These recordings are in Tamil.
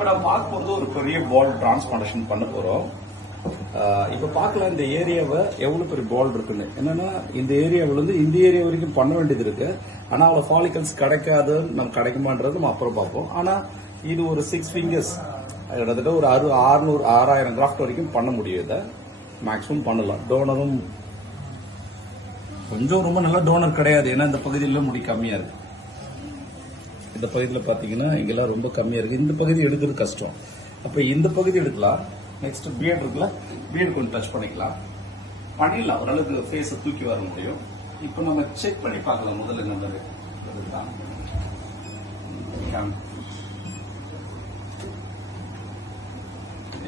இப்ப நம்ம பார்க்க போறது ஒரு பெரிய பால் டிரான்ஸ்பிளான்டேஷன் பண்ண போறோம். இப்ப பார்க்கலாம் இந்த ஏரியாவை எவ்வளவு பெரிய பால் இருக்குன்னு. என்னன்னா இந்த ஏரியாவில இந்த ஏரியா வரைக்கும் பண்ண வேண்டியது இருக்கு. ஆனா அவ்வளவு ஃபாலிகல்ஸ் கிடைக்காது, நம்ம கிடைக்குமான்றது நம்ம அப்புறம் பார்ப்போம். ஆனா இது ஒரு 6 ஃபிங்கர்ஸ் கிட்டத்தட்ட ஒரு 6000 கிராஃப்ட் வரைக்கும் பண்ண முடியும். இதை மேக்ஸிமம் பண்ணலாம். டோனரும் கொஞ்சம் ரொம்ப நல்ல டோனர் கிடையாது, ஏன்னா இந்த பகுதியில் முடி கம்மியா இருக்கு. இந்த பகுதியில் பாத்தீங்கன்னா இங்கெல்லாம் ரொம்ப கம்மியா இருக்கு. இந்த பகுதி எடுக்கிறது கஷ்டம். அப்ப இந்த பகுதி எடுக்கலாம். நெக்ஸ்ட் பியர்ட் இருக்குல்ல, பியர்ட் கொஞ்சம் டச் பண்ணிக்கலாம், பண்ணிடலாம். ஓரளவுக்கு ஃபேஸை தூக்கி வர முடியும். இப்போ நம்ம செக் பண்ணி பார்க்கலாம். முதல்ல நம்பர்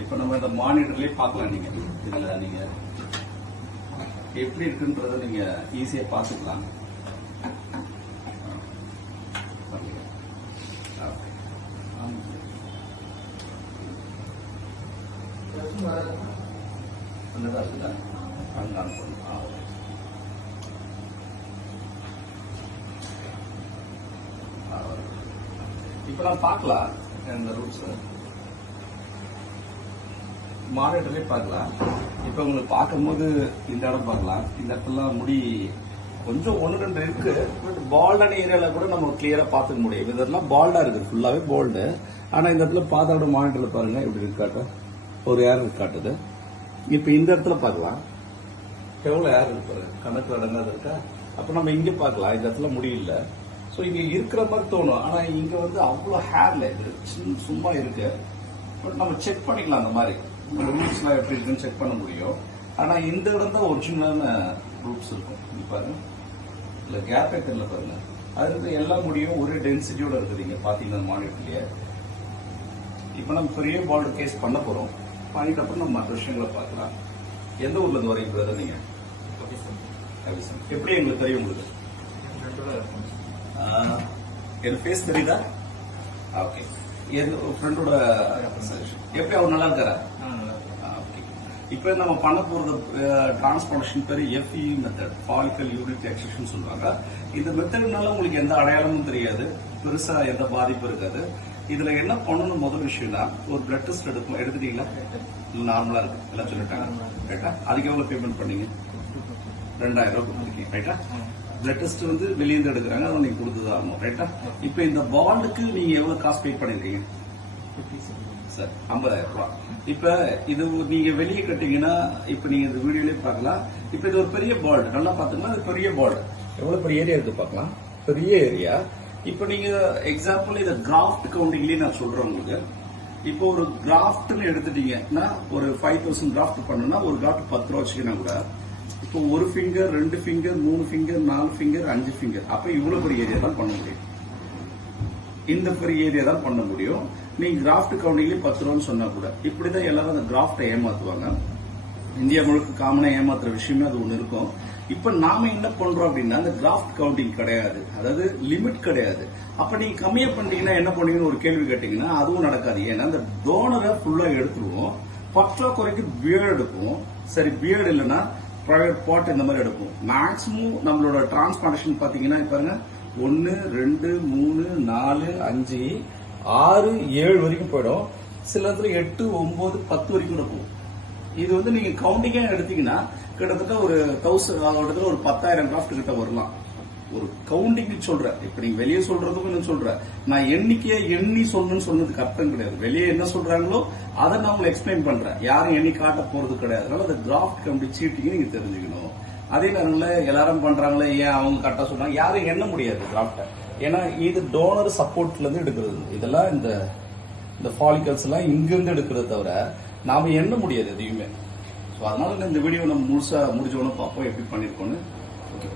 இப்ப நம்ம இந்த மானிட்டர்லயே பார்க்கலாம். நீங்க இதுல நீங்க எப்படி இருக்குன்றத நீங்க ஈஸியா பாத்துக்கலாம். இப்ப நான் பார்க்கலாம் இந்த ரூட்ஸ் மானிட்டர்லயே பார்க்கலாம். இப்ப உங்களுக்கு பார்க்கும்போது இந்த இடம் பார்க்கலாம். இந்த இடத்துல முடி கொஞ்சம் 1-2 இருக்கு. பட் பால்டான ஏரியால கூட நம்ம கிளியரா பாத்துக்க முடியும். இதெல்லாம் பால்டா இருக்கு, ஃபுல்லாவே பால்டு. ஆனா இந்த இடத்துல பார்த்தோட மானிட்டர்ல பாருங்க இப்படி இருக்காட்ட ஒரு ஏர் காட்டுது. இப்ப இந்த இடத்துல பார்க்கலாம் எவ்வளவு ஏர் இருக்கு, கணக்கு அடங்காது இருக்கா. அப்ப நம்ம இங்க பார்க்கலாம் இந்த இடத்துல முடியல. சோ இங்க இருக்கிற மாதிரி தோணும், ஆனா இங்க அவ்வளவு ஹேர்ல சும்மா இருக்கு. பட் நம்ம செக் பண்ணிக்கலாம். அந்த மாதிரி ரூட்ஸ் எல்லாம் எப்படி இருக்குன்னு செக் பண்ண முடியும். ஆனா இந்த இடம் தான் ஒரிஜினலான ரூட்ஸ் இருக்கும். இங்க பாருங்க, இல்ல கேப் தெரியல பாருங்க. அது எல்லா முடியும் ஒரே டென்சிட்டியோட இருக்குது. இங்க பாத்தீங்கன்னா மானிட்டர்லயே. இப்ப நம்ம பெரிய பால்டர் கேஸ் பண்ண போறோம். பண்ணிட்டு அப்புறம் நம்ம மற்ற விஷயங்களை பார்க்கலாம். எந்த ஊர்ல இருந்து வரீங்க பிரதர் நீங்க? எப்படி எங்களுக்கு தெரியும் உங்களுக்கு? என் ஃபேஸ் தெரியுதா? ஓகே. ஃப்ரெண்டோட எப்படி அவர் நல்லா இருக்காரா? இப்ப நம்ம பண்ண போறது டிரான்ஸ்பிளான்டேஷன் பேரு FEU method, follicle unit extraction சொல்றாங்க. இந்த மெத்தட்னால உங்களுக்கு எந்த அடையாளமும் தெரியாது, பெருசா எந்த பாதிப்பும் இருக்காது. இதுல என்ன பண்ணணும் முதல் விஷயம்னா, ஒரு பிளட் டெஸ்ட் எடுத்துட்டீங்களா? நார்மலா இருக்கு எல்லாம் சொல்லிட்டாங்க, ரைட்டா? அதுக்கு எவ்வளவு பேமெண்ட் பண்ணீங்க? 2000 ரூபாய் கொடுத்துருக்கீங்க, ரைட்டா? பிளட் டெஸ்ட் வெளியே எடுக்கிறாங்க, அதை நீங்க கொடுத்துதான் ஆகணும், ரைட்டா? இப்ப இந்த பாண்டுக்கு நீங்க எவ்வளவு காசு பே பண்ணிருக்கீங்க? சார் 50,000 ரூபாய். இப்ப இது நீங்க வெளியே கட்டீங்கன்னா, இப்ப நீங்க இந்த வீடியோலயே பார்க்கலாம். இப்ப இது ஒரு பெரிய பால்டு, நல்லா பாத்தீங்கன்னா இது பெரிய பால்டு. எவ்வளவு பெரிய ஏரியா இருக்கு பார்க்கலாம், பெரிய ஏரியா. இப்ப நீங்க எக்ஸாம்பிள் இத கிராஃப்ட் கவுண்டிங்லயே நான் சொல்றேன் உங்களுக்கு. இப்போ ஒரு கிராஃப்ட்னு எடுத்துட்டீங்கன்னா, ஒரு 5000 கிராஃப்ட் பண்ணணும்னா ஒரு கிராஃப்ட் 10 ரூபா வச்சுக்கினா கூட, இப்போ 1 finger 2 finger 3 finger 4 finger 5 finger, அப்ப இவ்வளவு பெரிய ஏரியா தான் பண்ண முடியும். இந்த பெரிய ஏரியா தான் பண்ண முடியும். நீங்க கிராஃப்ட் கவுண்டிங்லயே 10 ரூபான்னு சொன்னா கூட, இப்படிதான் எல்லாரும் அந்த கிராஃப்டை ஏமாத்துவாங்க. இந்தியா முழுக்க காமனா ஏமாத்துற விஷயமே அது ஒண்ணு இருக்கும். இப்ப நாம என்ன பண்றோம் அப்படின்னா, அந்த கிராஃப்ட் கவுண்டிங் கிடையாது, அதாவது லிமிட் கிடையாது. அப்ப நீங்க கம்மியா பண்ணீங்கன்னா என்ன பண்ணுவீங்கன்னு ஒரு கேள்வி கேட்டீங்கன்னா அதுவும் நடக்காது. ஏன்னா அந்த டோனரை ஃபுல்லா எடுத்துருவோம், பற்றாக்குறைக்கு பியர்டு எடுப்போம். சரி, பியர்டு இல்லைன்னா பிரைவேட் பாட் இந்த மாதிரி எடுப்போம். மேக்சிமம் நம்மளோட டிரான்ஸ்பிளான்டேஷன் பாத்தீங்கன்னா பாருங்க, 1 2 3 4 5 6 7 வரைக்கும் போயிடும். சில இடத்துல 8 9 10 வரைக்கும் கூட போகும். இது நீங்க கவுண்டிங்கா எடுத்தீங்கன்னா கிட்டத்தட்ட ஒரு 10,000 கிராஃப்ட் கிட்ட வரலாம். ஒரு கவுண்டிங் சொல்றேன். இப்ப நீங்க வெளியே சொல்றதுக்கும் என்ன சொல்றேன், நான் எண்ணிக்கையா எண்ணி சொல்லணும்னு சொன்னதுக்கு அர்த்தம் கிடையாது. வெளியே என்ன சொல்றாங்களோ அதை நான் உங்களுக்கு எக்ஸ்பிளைன் பண்றேன். யாரும் எண்ணி காட்ட போறது கிடையாது. அதனால அந்த கிராஃப்ட் கவுண்டிங் சீட்டிங் நீங்க தெரிஞ்சுக்கணும். அதே நேரம்ல எல்லாரும் பண்றாங்களே, ஏன் அவங்க கரெக்டா சொல்றாங்க, யாரும் எண்ண முடியாது கிராஃப்ட. ஏன்னா இது டோனர் சப்போர்ட்ல இருந்து எடுக்கிறது. இதெல்லாம் இந்த ஃபாலிகல்ஸ் எல்லாம் இங்கிருந்து எடுக்கிறத தவிர நாம எண்ண முடியாது எதையுமே. அதனால இந்த வீடியோ நம்ம முழுசா முடிஞ்சவொன்னு பார்ப்போம் எப்படி பண்ணிருக்கோம்னு. ஓகே.